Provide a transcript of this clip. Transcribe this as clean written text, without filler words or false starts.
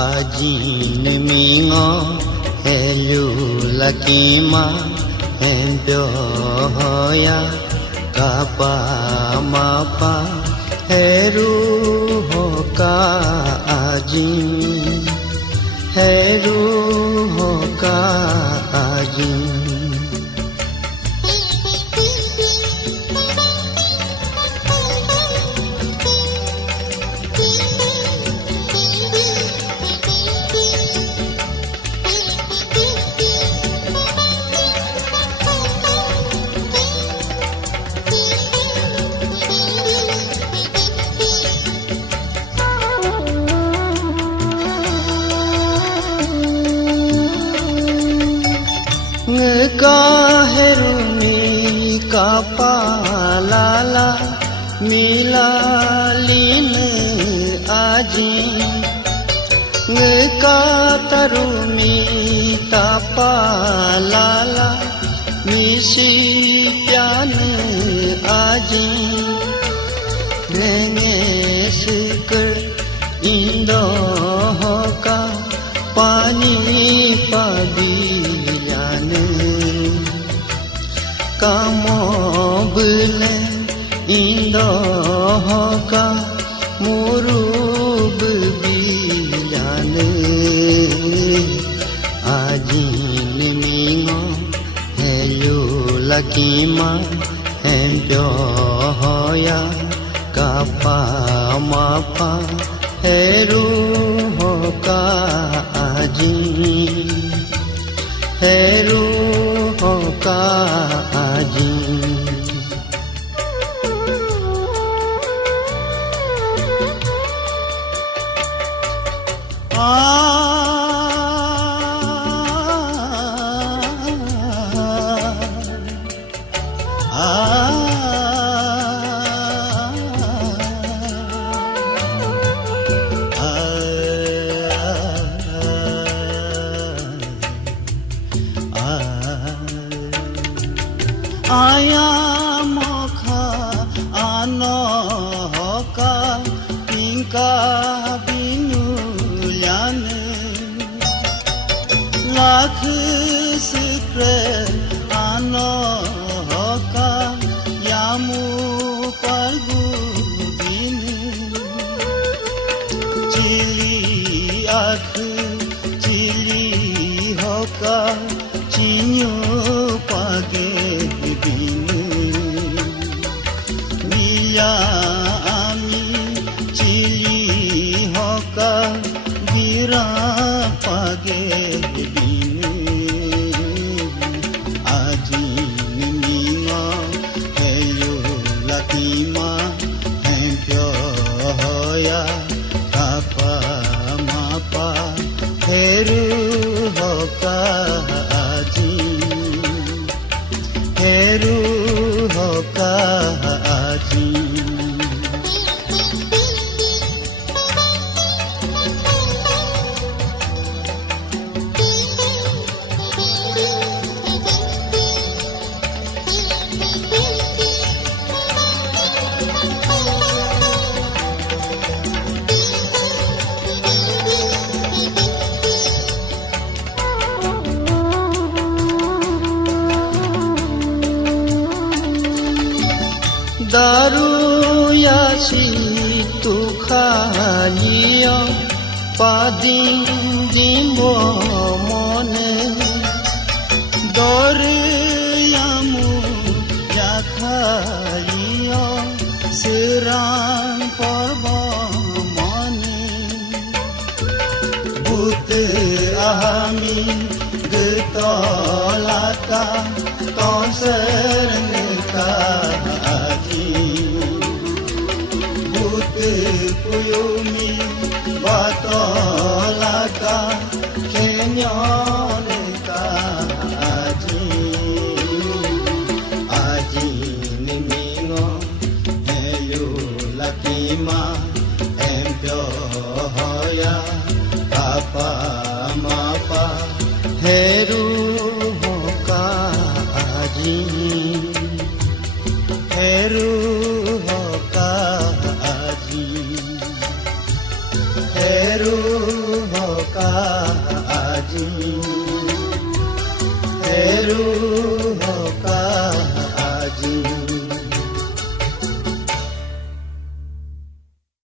Ajin mingo helu lakima hembyo hoya kapa mapa heru hoka ajin heru hoka ajin Kaherumi kapalala milalin ajin ngekatarumi tapalala misipyan ajin rengesikar indoka pani pabilan Kamo bule indoka murub bilane Ajin mingo helu lakima hembyo hoya kapa mapa heru hoka ajin heru hoka ajin Ayamokha anoka pinka binulian lakh sikre anoka yamu palgubin chili akh chili hoka chinyu page Ami chili hoka gira page binu Ajin mingo helu lakima hempyo hoya kapa mapa heru hoka ajin heru hoka ajin Daru yasi tu khaliya padin dimbo mone Doriyamu ya khaliya sirang porbo mone Bute ahami getolaka konsernika Puyumi batolaka kenyonika ajin mingo helu lakima empyo hoya apa mapa heru hoka ajin heru hoka ajin heru hoka का आजी है रूह